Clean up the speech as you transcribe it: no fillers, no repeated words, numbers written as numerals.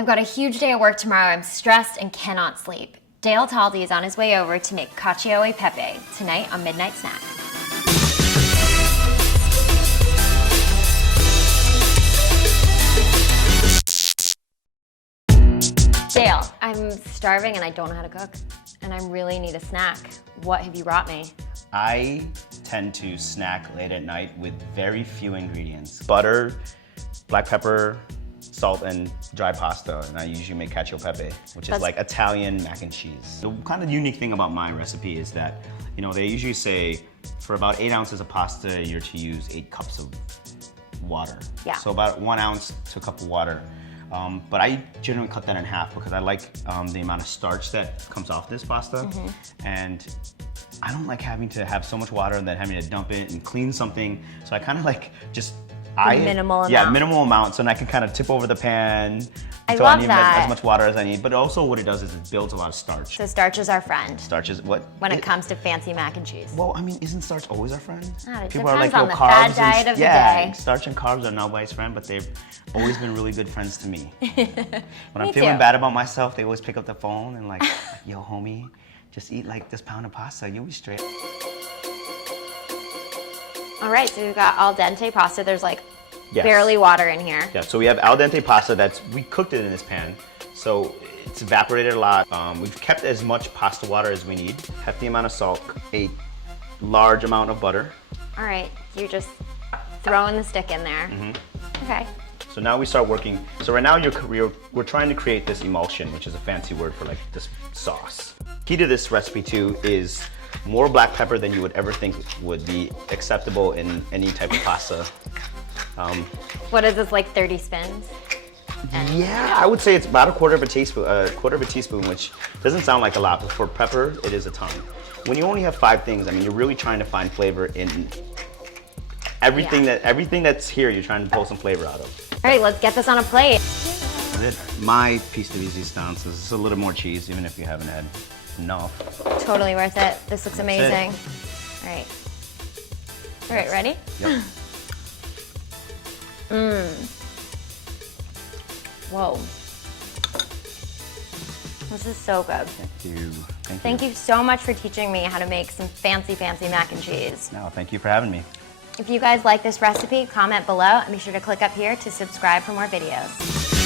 I've got a huge day at work tomorrow. I'm stressed and cannot sleep. Dale Taldi is on his way over to make Cacio e Pepe tonight on Midnight Snack. Dale, I'm starving and I don't know how to cook, and I really need a snack. What have you brought me? I tend to snack late at night with very few ingredients. Butter, black pepper, salt, and dry pasta, and I usually make cacio e pepe, which is like Italian mac and cheese. The kind of unique thing about my recipe is that, you know, they usually say for about 8 ounces of pasta, you're to use 8 cups of water. Yeah. So about 1 ounce to a cup of water. But I generally cut that in half because I like the amount of starch that comes off this pasta. And I don't like having to have so much water and then having to dump it and clean something. So I kind of like just minimal amount. Yeah, minimal amount, so then I can kind of tip over the pan I until love I need that. as much water as I need. But also what it does is it builds a lot of starch. So starch is our friend. Starch is what? When it comes to fancy mac and cheese. Well, I mean, isn't starch always our friend? It People depends are on like, the fad diet of the day. Starch and carbs are nobody's friend, but they've always been really good friends to me. When I'm Me feeling too. bad about myself, they always pick up the phone and like, yo, homie, just eat like this pound of pasta, you'll be straight. All right, so we've got al dente pasta. There's like Yes. barely water in here. Yeah, so we have al dente pasta we cooked it in this pan. So it's evaporated a lot. We've kept as much pasta water as we need. Hefty amount of salt, a large amount of butter. All right, you're just throwing the stick in there. Okay. So now we start working. So right now we're trying to create this emulsion, which is a fancy word for like this sauce. Key to this recipe too is more black pepper than you would ever think would be acceptable in any type of pasta. What is this, like 30 spins? Yeah, I would say it's about a quarter of a teaspoon, which doesn't sound like a lot, but for pepper, it is a ton. When you only have 5 things, I mean, you're really trying to find flavor in everything everything that's here. You're trying to pull some flavor out of. All right, let's get this on a plate. My piece de resistance is just a little more cheese, even if you haven't had enough. Totally worth it. This looks amazing. All right. All right, ready? Yep. Whoa. This is so good. Thank you. Thank you so much for teaching me how to make some fancy, fancy mac and cheese. No, thank you for having me. If you guys like this recipe, comment below and be sure to click up here to subscribe for more videos.